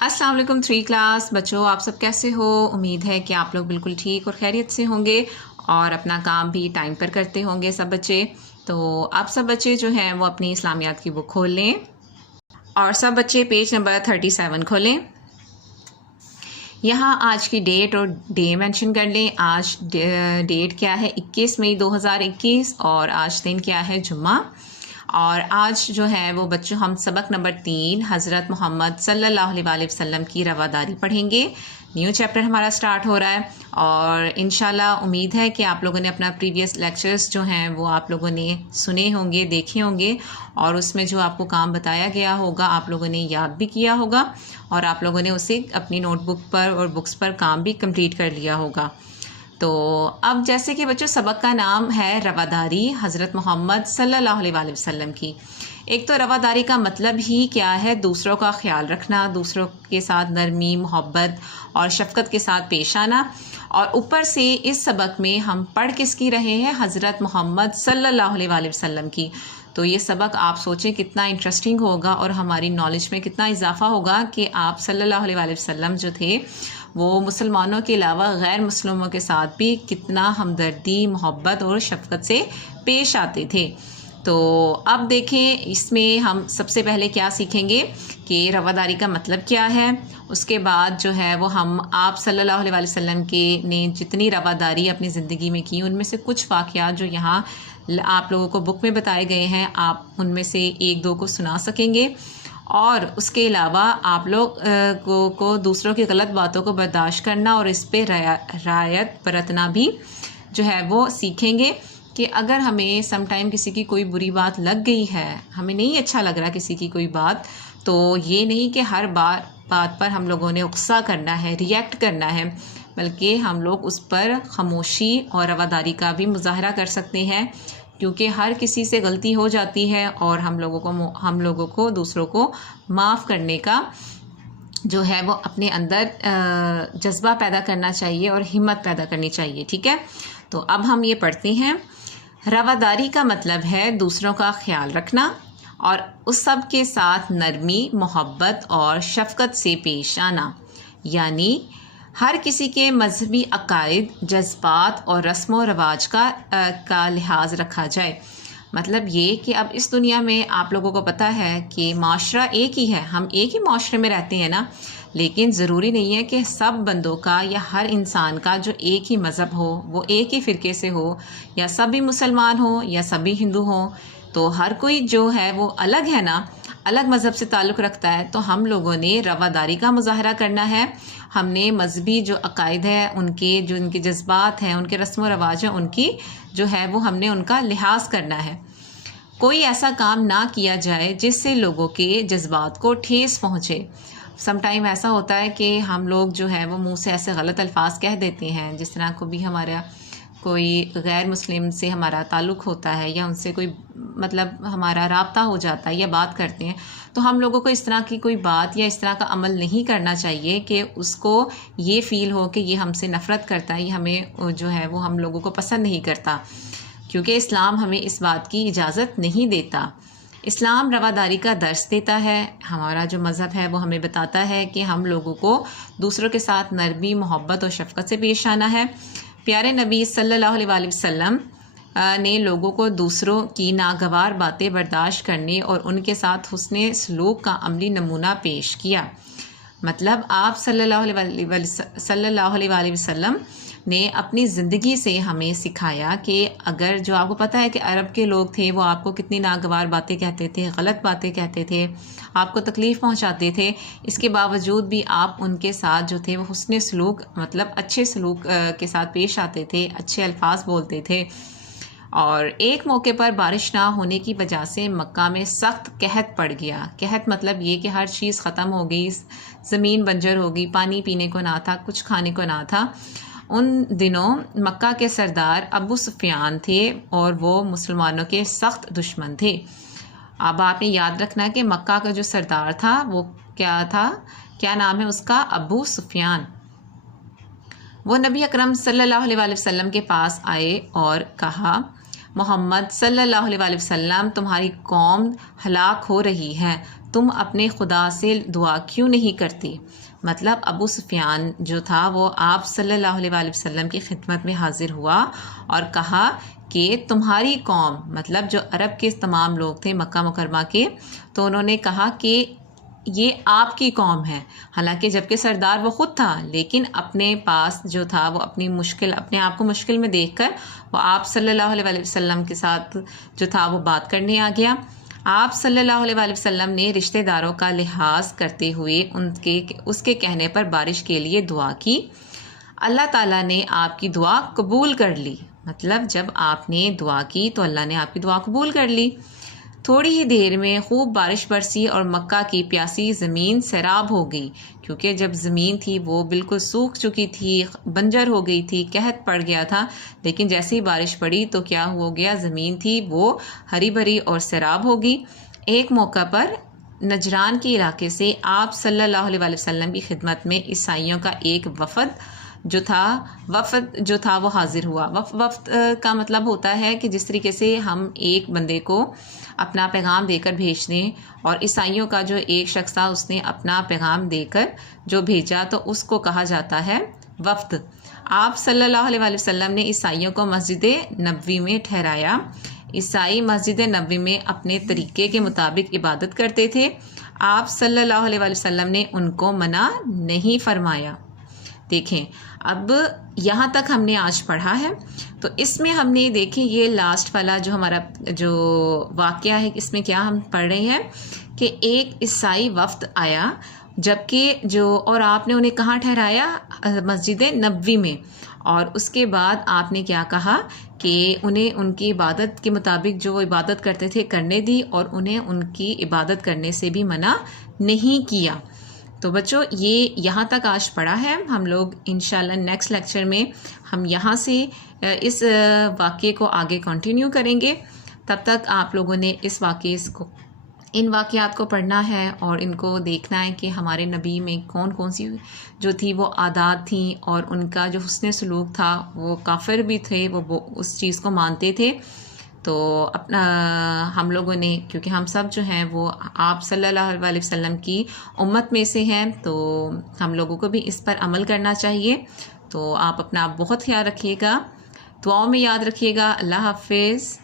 अस्सलाम वालेकुम 3 क्लास बच्चों, आप सब कैसे हो। उम्मीद है कि आप लोग बिल्कुल ठीक और खैरियत से होंगे और अपना काम भी टाइम पर करते होंगे सब बच्चे। तो आप सब बच्चे जो हैं वो अपनी इस्लामियात की बुक खोल लें और सब बच्चे पेज नंबर 37 खोलें। यहाँ आज की डेट और डे मेंशन कर लें। आज डेट क्या है 21 मई 2021 और आज दिन क्या है जुम्मा। और आज जो है वो बच्चों हम सबक नंबर 3 हज़रत मोहम्मद सल्लल्लाहु अलैहि वसल्लम की रवादारी पढ़ेंगे। न्यू चैप्टर हमारा स्टार्ट हो रहा है और इंशाल्लाह उम्मीद है कि आप लोगों ने अपना प्रीवियस लेक्चर्स जो हैं वो आप लोगों ने सुने होंगे, देखे होंगे और उसमें जो आपको काम बताया गया होगा आप लोगों ने याद भी किया होगा और आप लोगों ने उसे अपनी नोटबुक पर और बुक्स पर काम भी कंप्लीट कर लिया होगा। तो अब जैसे कि बच्चों सबक का नाम है रवादारी हज़रत मोहम्मद सल्लल्लाहु अलैहि वसल्लम की। एक तो रवादारी का मतलब ही क्या है, दूसरों का ख्याल रखना, दूसरों के साथ नरमी, मोहब्बत और शफ़क़त के साथ पेश आना। और ऊपर से इस सबक में हम पढ़ किसकी रहे हैं, हज़रत मोहम्मद सल्लल्लाहु अलैहि वसल्लम की। तो ये सबक आप सोचें कितना इंटरेस्टिंग होगा और हमारी नॉलेज में कितना इजाफ़ा होगा कि आप सल्लल्लाहु अलैहि वसल्लम जो थे वो मुसलमानों के अलावा गैर मुस्लिमों के साथ भी कितना हमदर्दी, मोहब्बत और शफ़क़त से पेश आते थे। तो अब देखें इसमें हम सबसे पहले क्या सीखेंगे कि रवादारी का मतलब क्या है। उसके बाद जो है वो हम आप सल्लल्लाहु अलैहि वसल्लम के ने जितनी रवादारी अपनी ज़िंदगी में की उनमें से कुछ वाक़यात जो यहाँ आप लोगों को बुक में बताए गए हैं आप उनमें से एक दो को सुना सकेंगे। और उसके अलावा आप लोग को दूसरों की गलत बातों को बर्दाश्त करना और इस पे रायत बरतना भी जो है वो सीखेंगे कि अगर हमें सम टाइम किसी की कोई बुरी बात लग गई है, हमें नहीं अच्छा लग रहा किसी की कोई बात, तो ये नहीं कि हर बात पर हम लोगों ने गुस्सा करना है, रिएक्ट करना है, बल्कि हम लोग उस पर खामोशी और रवादारी का भी मुजाहरा कर सकते हैं क्योंकि हर किसी से गलती हो जाती है और हम लोगों को दूसरों को माफ़ करने का जो है वो अपने अंदर जज्बा पैदा करना चाहिए और हिम्मत पैदा करनी चाहिए। ठीक है, तो अब हम ये पढ़ते हैं। रवादारी का मतलब है दूसरों का ख्याल रखना और उस सब के साथ नरमी, मोहब्बत और शफ़क़त से पेश आना, यानी हर किसी के मजहबी अकायद, जज्बात और रस्म व रवाज का लिहाज रखा जाए। मतलब ये कि अब इस दुनिया में आप लोगों को पता है कि माशरा एक ही है, हम एक ही माशरे में रहते हैं ना, लेकिन ज़रूरी नहीं है कि सब बंदों का या हर इंसान का जो एक ही मज़हब हो, वो एक ही फ़िरके से हो, या सभी मुसलमान हो या सभी हिंदू हो, तो हर कोई जो है वो अलग है ना, अलग मज़हब से ताल्लुक़ रखता है। तो हम लोगों ने रवादारी का मुजाहरा करना है। हमने मजहबी जो अकायद है उनके जो उनके जज्बात हैं, उनके रस्म व रवाज हैं, उनकी जो है वो हमने उनका लिहाज करना है। कोई ऐसा काम ना किया जाए जिससे लोगों के जज्बात को ठेस पहुँचे। सम टाइम ऐसा होता है कि हम लोग जो है वो मुंह से ऐसे गलत अल्फाज कह देते हैं, जिस तरह को भी हमारा कोई गैर मुस्लिम से हमारा ताल्लुक़ होता है या उनसे कोई मतलब हमारा राब्ता हो जाता है या बात करते हैं, तो हम लोगों को इस तरह की कोई बात या इस तरह का अमल नहीं करना चाहिए कि उसको ये फ़ील हो कि ये हमसे नफ़रत करता है, ये हमें जो है वो हम लोगों को पसंद नहीं करता, क्योंकि इस्लाम हमें इस बात की इजाज़त नहीं देता। इस्लाम रवादारी का दर्स देता है। हमारा जो मज़हब है वो हमें बताता है कि हम लोगों को दूसरों के साथ नरमी, मोहब्बत और शफ़क़त से पेश आना है। प्यारे नबी सल्लल्लाहु अलैहि वसल्लम ने लोगों को दूसरों की नागवार बातें बर्दाश्त करने और उनके साथ हुस्ने सलूक का अमली नमूना पेश किया। मतलब आप सल्लल्लाहु अलैहि वसल्लम ने अपनी ज़िंदगी से हमें सिखाया कि अगर जो आपको पता है कि अरब के लोग थे वो आपको कितनी नागवार बातें कहते थे, गलत बातें कहते थे, आपको तकलीफ़ पहुंचाते थे, इसके बावजूद भी आप उनके साथ जो थे वो हुस्ने सलूक मतलब अच्छे सलूक के साथ पेश आते थे, अच्छे अल्फाज बोलते थे। और एक मौके पर बारिश ना होने की वजह से मक्का में सख्त कहत पड़ गया। कहत मतलब ये कि हर चीज़ ख़त्म हो गई, ज़मीन बंजर हो गई, पानी पीने को ना था, कुछ खाने को ना था। उन दिनों मक्का के सरदार अबू सुफियान थे और वो मुसलमानों के सख्त दुश्मन थे। अब आपने याद रखना है कि मक्का का जो सरदार था वो क्या था, क्या नाम है उसका, अबू सुफियान। वो नबी अकरम सल्लल्लाहु अलैहि वसल्लम के पास आए और कहा, मोहम्मद सल्लल्लाहु अलैहि वसल्लम तुम्हारी कौम हलाक हो रही है, تم اپنے خدا سے دعا کیوں نہیں کرتی؟ مطلب ابو سفیان جو تھا وہ آپ صلی اللہ علیہ وآلہ وسلم کی خدمت میں حاضر ہوا اور کہا کہ تمہاری قوم، مطلب جو عرب کے تمام لوگ تھے مکہ مکرمہ کے، تو انہوں نے کہا کہ یہ آپ کی قوم ہے، حالانکہ جبکہ سردار وہ خود تھا، لیکن اپنے پاس جو تھا وہ اپنے آپ کو مشکل میں دیکھ کر وہ آپ صلی اللہ علیہ وآلہ وسلم کے ساتھ جو تھا وہ بات کرنے آ گیا۔ آپ صلی اللہ علیہ وآلہ وسلم نے رشتہ داروں کا لحاظ کرتے ہوئے اس کے کہنے پر بارش کے لیے دعا کی۔ اللہ تعالیٰ نے آپ کی دعا قبول کر لی، مطلب جب آپ نے دعا کی تو اللہ نے آپ کی دعا قبول کر لی۔ تھوڑی ہی دیر میں خوب بارش برسی اور مکہ کی پیاسی زمین سیراب ہو گئی، کیونکہ جب زمین تھی وہ بالکل سوکھ چکی تھی، بنجر ہو گئی تھی، قحط پڑ گیا تھا، لیکن جیسے ہی بارش پڑی تو کیا ہو گیا، زمین تھی وہ ہری بھری اور سیراب ہو گئی۔ ایک موقع پر نجران کے علاقے سے آپ صلی اللہ علیہ وآلہ وسلم کی خدمت میں عیسائیوں کا ایک وفد جو تھا وہ حاضر ہوا۔ وفد کا مطلب ہوتا ہے کہ جس طریقے سے ہم ایک بندے کو اپنا پیغام دے کر بھیج دیں، اور عیسائیوں کا جو ایک شخص تھا اس نے اپنا پیغام دے کر جو بھیجا تو اس کو کہا جاتا ہے وفد۔ آپ صلی اللہ علیہ وآلہ وسلم نے عیسائیوں کو مسجد نبوی میں ٹھہرایا۔ عیسائی مسجد نبوی میں اپنے طریقے کے مطابق عبادت کرتے تھے، آپ صلی اللہ علیہ وآلہ وسلم نے ان کو منع نہیں فرمایا۔ دیکھیں اب یہاں تک ہم نے آج پڑھا ہے، تو اس میں ہم نے دیکھیں یہ لاسٹ والا جو ہمارا جو واقعہ ہے، اس میں کیا ہم پڑھ رہے ہیں کہ ایک عیسائی وفد آیا، جبکہ اور آپ نے انہیں کہاں ٹھہرایا؟ مسجد نبوی میں، اور اس کے بعد آپ نے کیا کہا کہ انہیں ان کی عبادت کے مطابق جو وہ عبادت کرتے تھے کرنے دی، اور انہیں ان کی عبادت کرنے سے بھی منع نہیں کیا۔ تو بچوں یہ یہاں تک آج پڑھا ہے، ہم لوگ انشاءاللہ نیکسٹ لیکچر میں ہم یہاں سے اس واقعے کو آگے کنٹینیو کریں گے۔ تب تک آپ لوگوں نے ان واقعات کو پڑھنا ہے اور ان کو دیکھنا ہے کہ ہمارے نبی میں کون کون سی جو تھی وہ عادات تھیں، اور ان کا جو حسن سلوک تھا، وہ کافر بھی تھے، وہ اس چیز کو مانتے تھے۔ تو ہم لوگوں نے، کیونکہ ہم سب جو ہیں وہ آپ صلی اللہ علیہ وسلم کی امت میں سے ہیں، تو ہم لوگوں کو بھی اس پر عمل کرنا چاہیے۔ تو آپ اپنا بہت خیال رکھیے گا، دعاؤں میں یاد رکھیے گا۔ اللہ حافظ۔